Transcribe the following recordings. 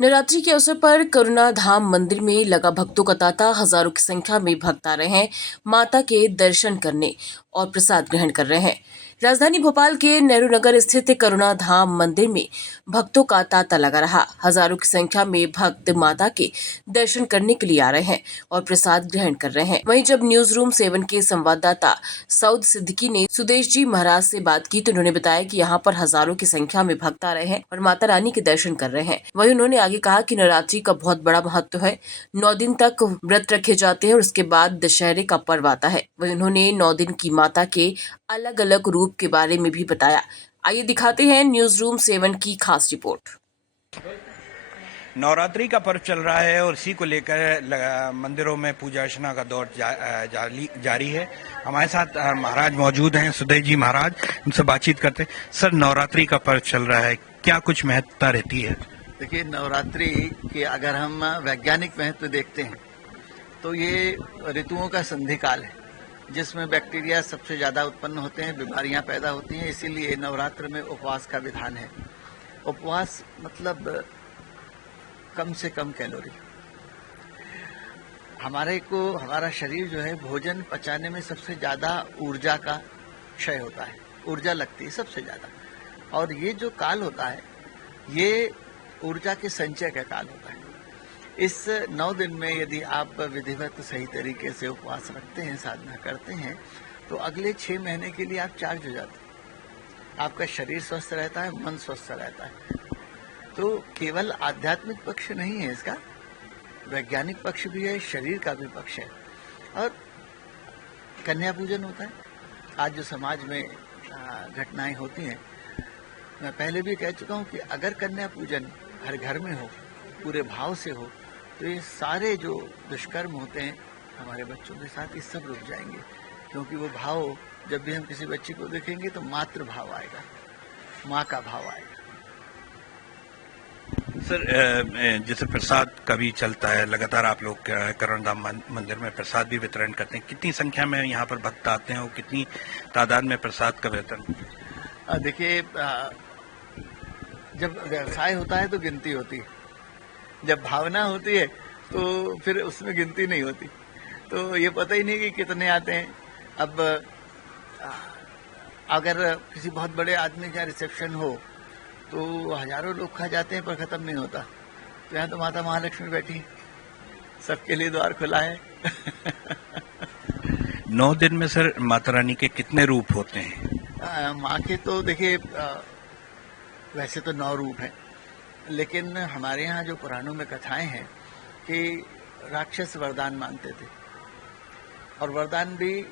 नवरात्रि के अवसर पर करुणा धाम मंदिर में लगा भक्तों का तांता। हजारों की संख्या में भक्त आ रहे हैं माता के दर्शन करने और प्रसाद ग्रहण कर रहे हैं। राजधानी भोपाल के नेहरू नगर स्थित करुणा धाम मंदिर में भक्तों का तांता लगा रहा। हजारों की संख्या में भक्त माता के दर्शन करने के लिए आ रहे हैं और प्रसाद ग्रहण कर रहे हैं। वहीं जब न्यूज रूम 7 के संवाददाता सऊद सिद्दीकी ने सुदेश जी महाराज से बात की तो उन्होंने बताया कि यहाँ पर हजारों की संख्या में भक्त आ रहे हैं और माता रानी के दर्शन कर रहे हैं। वहीं उन्होंने आगे कहा कि नवरात्रि का बहुत बड़ा महत्व है। 9 दिन तक व्रत रखे जाते हैं और उसके बाद दशहरे का पर्व आता है। वहीं उन्होंने 9 दिन की माता के अलग अलग रूप के बारे में भी बताया। आइए दिखाते हैं न्यूज रूम 7 की खास रिपोर्ट। नवरात्रि का पर्व चल रहा है और इसी को लेकर मंदिरों में पूजा अर्चना का दौर जारी है। हमारे साथ महाराज मौजूद हैं, सुदेश जी महाराज, उनसे बातचीत करते हैं। सर, नवरात्रि का पर्व चल रहा है, क्या कुछ महत्वता रहती है? देखिए, नवरात्रि के अगर हम वैज्ञानिक महत्व देखते हैं तो ये ऋतुओं का संधि काल है जिसमें बैक्टीरिया सबसे ज्यादा उत्पन्न होते हैं, बीमारियां पैदा होती हैं। इसीलिए नवरात्र में उपवास का विधान है। उपवास मतलब कम से कम कैलोरी। हमारा शरीर जो है भोजन पचाने में सबसे ज्यादा ऊर्जा का क्षय होता है, ऊर्जा लगती है सबसे ज्यादा। और ये जो काल होता है ये ऊर्जा के संचय का काल होता है। इस 9 दिन में यदि आप विधिवत सही तरीके से उपवास रखते हैं, साधना करते हैं, तो अगले 6 महीने के लिए आप चार्ज हो जाते हैं। आपका शरीर स्वस्थ रहता है, मन स्वस्थ रहता है। तो केवल आध्यात्मिक पक्ष नहीं है इसका, वैज्ञानिक पक्ष भी है, शरीर का भी पक्ष है। और कन्या पूजन होता है। आज जो समाज में घटनाएं होती हैं, मैं पहले भी कह चुका हूं कि अगर कन्या पूजन हर घर में हो, पूरे भाव से हो, तो ये सारे जो दुष्कर्म होते हैं हमारे बच्चों के साथ, ये सब रुक जाएंगे। क्योंकि वो भाव, जब भी हम किसी बच्ची को देखेंगे तो मातृ भाव आएगा, माँ का भाव आएगा। सर, जैसे प्रसाद का भी चलता है लगातार, आप लोग करुणा धाम मंदिर में प्रसाद भी वितरण करते हैं। कितनी संख्या में यहाँ पर भक्त आते हैं और कितनी तादाद में प्रसाद का वितरण? देखिए, जब व्यवसाय होता है तो गिनती होती है, जब भावना होती है तो फिर उसमें गिनती नहीं होती। तो ये पता ही नहीं कि कितने आते हैं। अब अगर किसी बहुत बड़े आदमी का रिसेप्शन हो तो हजारों लोग खा जाते हैं पर खत्म नहीं होता। तो यहाँ तो माता महालक्ष्मी बैठी, सबके लिए द्वार खुला है। 9 दिन में सर माता रानी के कितने रूप होते हैं? माँ के तो देखिए, वैसे तो 9 रूप हैं, लेकिन हमारे यहाँ जो पुराणों में कथाएं हैं कि राक्षस वरदान मांगते थे, और वरदान भी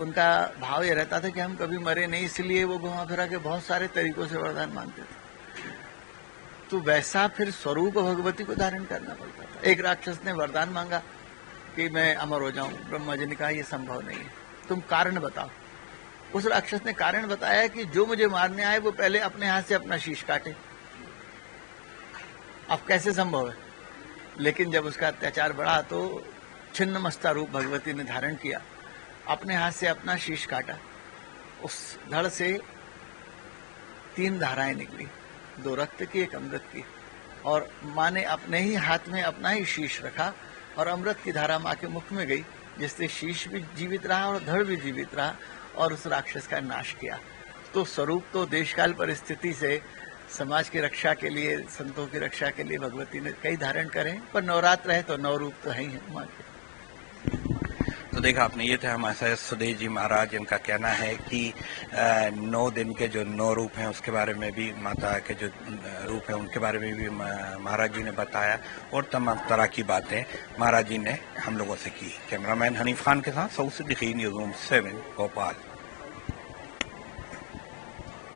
उनका भाव ये रहता था कि हम कभी मरे नहीं, इसलिए वो घुमा फिरा के बहुत सारे तरीकों से वरदान मांगते थे। तो वैसा फिर स्वरूप भगवती को धारण करना पड़ता था। एक राक्षस ने वरदान मांगा कि मैं अमर हो जाऊं। ब्रह्मा जी ने कहा यह संभव नहीं है, तुम कारण बताओ। उस राक्षस ने कारण बताया कि जो मुझे मारने आए वो पहले अपने हाथ से अपना शीश काटे। अब कैसे संभव है? लेकिन जब उसका अत्याचार बढ़ा तो छिन्न मस्ता रूप भगवती ने धारण किया, अपने हाथ से अपना शीश काटा। उस धड़ से 3 धाराएं निकली, 2 रक्त की, 1 अमृत की। और माँ ने अपने ही हाथ में अपना ही शीश रखा और अमृत की धारा माँ के मुख में गई, जिससे शीश भी जीवित रहा और धड़ भी जीवित रहा और उस राक्षस का नाश किया। तो स्वरूप तो देशकाल परिस्थिति से समाज की रक्षा के लिए, संतों की रक्षा के लिए भगवती ने कई धारण करे, पर नवरात्र है तो 9 रूप तो है ही है माँ के। तो देखा आपने, ये थे हमारे साथ सुदेश जी महाराज। इनका कहना है कि 9 दिन के जो 9 रूप हैं उसके बारे में भी, माता के जो रूप हैं उनके बारे में भी महाराज जी ने बताया और तमाम तरह की बातें महाराज जी ने हम लोगों से की। कैमरामैन हनीफ खान के साथ सऊद सिद्दीकी, न्यूज़ रूम 7, भोपाल।